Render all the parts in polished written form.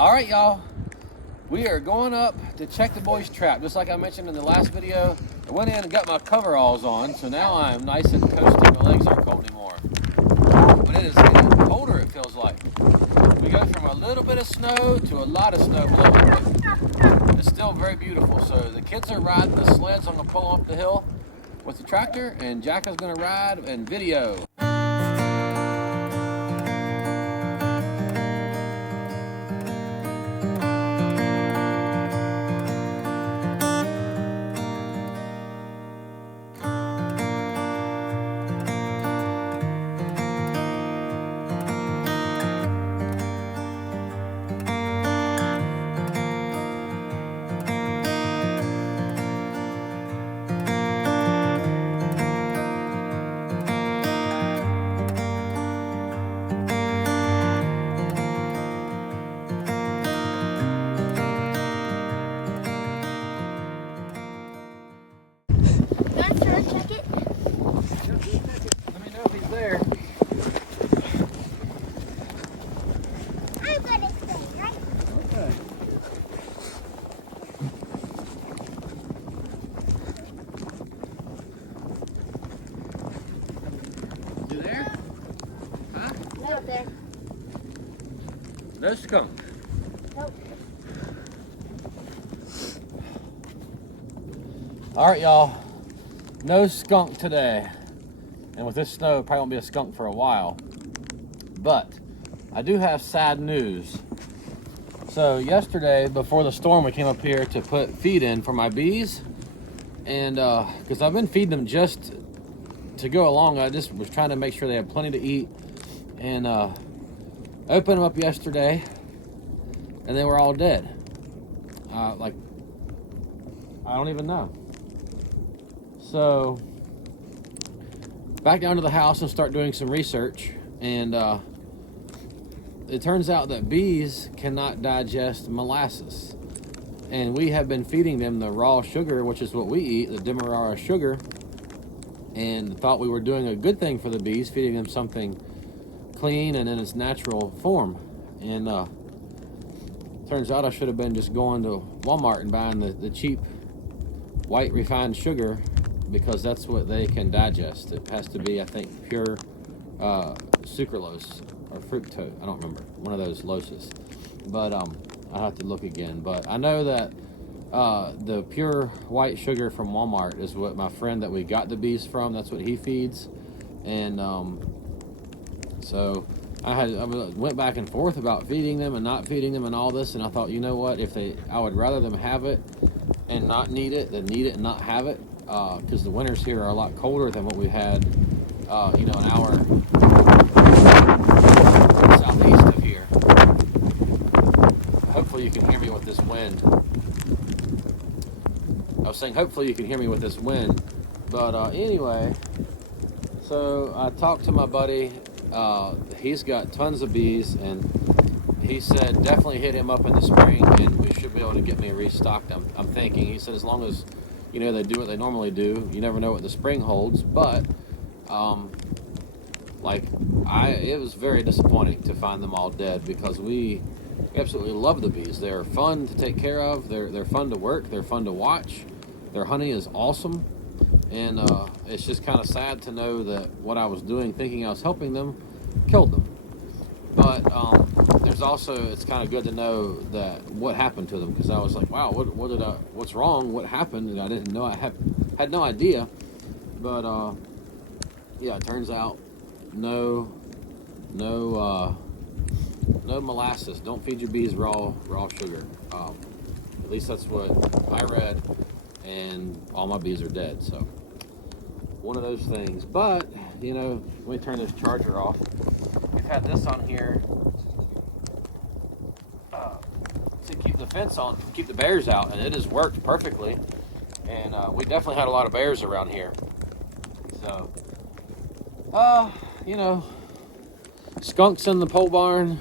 All right, y'all. We are going up to check the boys' trap. Just like I mentioned in the last video, I went in and got my coveralls on, so now I'm nice and toasty. My legs aren't cold anymore. But it is getting colder, it feels like. We go from a little bit of snow to a lot of snow below, but it's still very beautiful. So the kids are riding the sleds. I'm going to pull them up the hill with the tractor, and Jacka's going to ride and video. There. No skunk. Nope. All right, y'all. No skunk today. And with this snow, probably won't be a skunk for a while. But I do have sad news. So yesterday, before the storm, we came up here to put feed in for my bees. And because I've been feeding them just to go along, I just was trying to make sure they had plenty to eat. And opened them up yesterday, and they were all dead. Like, I don't even know. So, back down to the house and start doing some research, and it turns out that bees cannot digest molasses. And we have been feeding them the raw sugar, which is what we eat, the demerara sugar, and thought we were doing a good thing for the bees, feeding them something clean and in its natural form. And turns out I should have been just going to Walmart and buying the cheap white refined sugar, because that's what they can digest. It has to be, I think, pure sucralose or fructose. I don't remember, one of those loses. But I'll have to look again. But I know that the pure white sugar from Walmart is what my friend that we got the bees from, that's what he feeds. And so I went back and forth about feeding them and not feeding them and all this, and I thought, you know what, I would rather them have it and not need it than need it and not have it, because the winters here are a lot colder than what we had, an hour southeast of here. Hopefully you can hear me with this wind. I was saying hopefully you can hear me with this wind, but anyway, so I talked to my buddy. He's got tons of bees, and he said definitely hit him up in the spring and we should be able to get me restocked. I'm thinking, he said, as long as they do what they normally do, you never know what the spring holds. But it was very disappointing to find them all dead, because we absolutely love the bees. They're fun to take care of, they're fun to work, they're fun to watch, their honey is awesome. And it's just kind of sad to know that what I was doing, thinking I was helping them, killed them. But there's also, it's kind of good to know that what happened to them, because I was like, wow, what's wrong? What happened? And I didn't know. I had no idea. But yeah, it turns out no molasses. Don't feed your bees raw sugar. At least that's what I read. And all my bees are dead, so one of those things. But let me turn this charger off. We've had this on here to keep the fence on, to keep the bears out, and it has worked perfectly. And we definitely had a lot of bears around here. So skunks in the pole barn,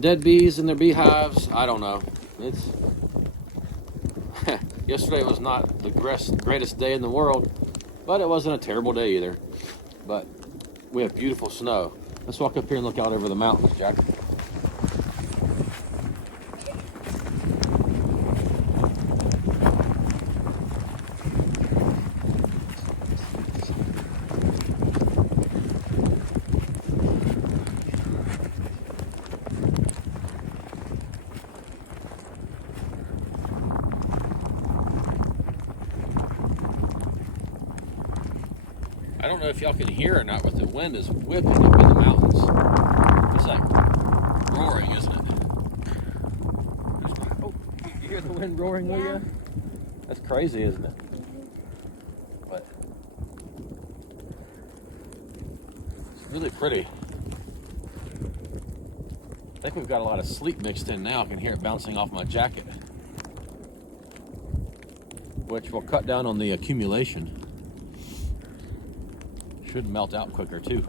dead bees in their beehives. I don't know. It's yesterday was not the greatest day in the world, but it wasn't a terrible day either. But we have beautiful snow. Let's walk up here and look out over the mountains, Jack. don't know if y'all can hear or not, but the wind is whipping up in the mountains. It's like roaring, isn't it? Oh, you hear the wind roaring, Leah? That's crazy, isn't it? But it's really pretty. I think we've got a lot of sleet mixed in now. I can hear it bouncing off my jacket, which will cut down on the accumulation. Should melt out quicker too.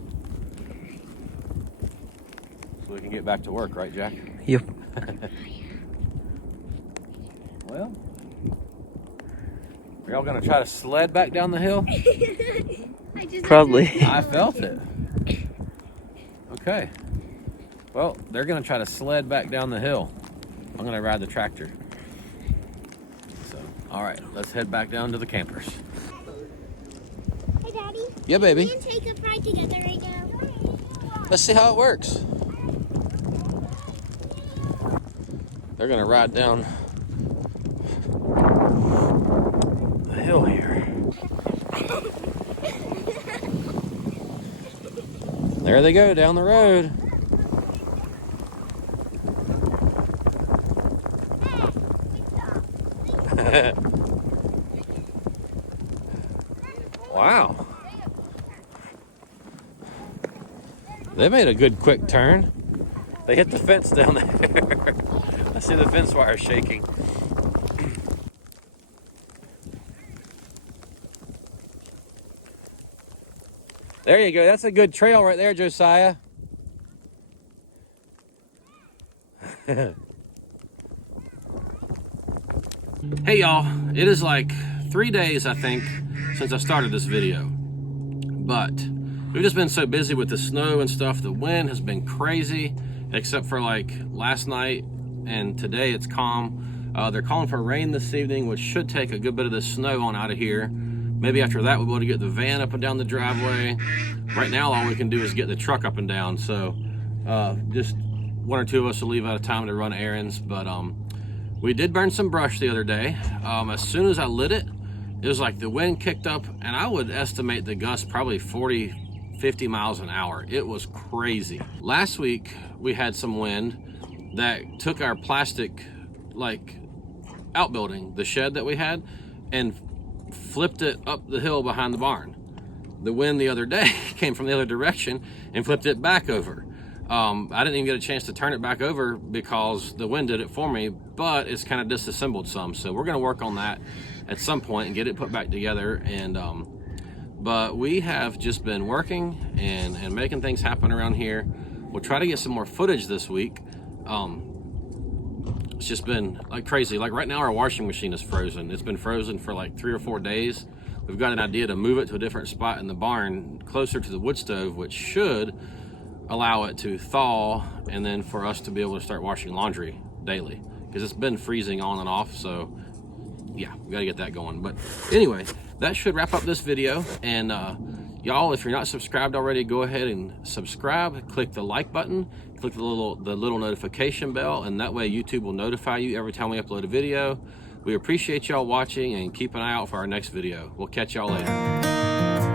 So we can get back to work, right, Jack? Yep. Well, are y'all gonna try to sled back down the hill? Probably. I felt it. Okay. Well, they're gonna try to sled back down the hill. I'm gonna ride the tractor. So, all right, let's head back down to the campers. Hey, Daddy. Yeah, baby. We can take a ride together right now. Let's see how it works. They're gonna ride down the hill here. There they go down the road. Wow. They made a good quick turn. They hit the fence down there. I see the fence wire shaking. There you go. That's a good trail right there, Josiah. Hey y'all, it is like 3 days I think since I started this video, but we've just been so busy with the snow and stuff. The wind has been crazy, except for like last night and today it's calm. They're calling for rain this evening, which should take a good bit of the snow on out of here. Maybe after that we'll be able to get the van up and down the driveway. Right now all we can do is get the truck up and down, so just one or two of us will leave out of time to run errands. But we did burn some brush the other day. As soon as I lit it, it was like the wind kicked up, and I would estimate the gusts probably 40, 50 miles an hour. It was crazy. Last week, we had some wind that took our plastic, like, outbuilding, the shed that we had, and flipped it up the hill behind the barn. The wind the other day came from the other direction and flipped it back over. I didn't even get a chance to turn it back over because the wind did it for me, but it's kind of disassembled some. So we're going to work on that at some point and get it put back together. And but we have just been working and making things happen around here. We'll try to get some more footage this week. It's just been like crazy. Like right now our washing machine is frozen. It's been frozen for like 3 or 4 days. We've got an idea to move it to a different spot in the barn closer to the wood stove, which should allow it to thaw, and then for us to be able to start washing laundry daily, because it's been freezing on and off. So yeah, we got to get that going. But anyway, that should wrap up this video. And y'all, if you're not subscribed already, go ahead and subscribe. Click the like button, click the little notification bell, and that way YouTube will notify you every time we upload a video. We appreciate y'all watching, and keep an eye out for our next video. We'll catch y'all later.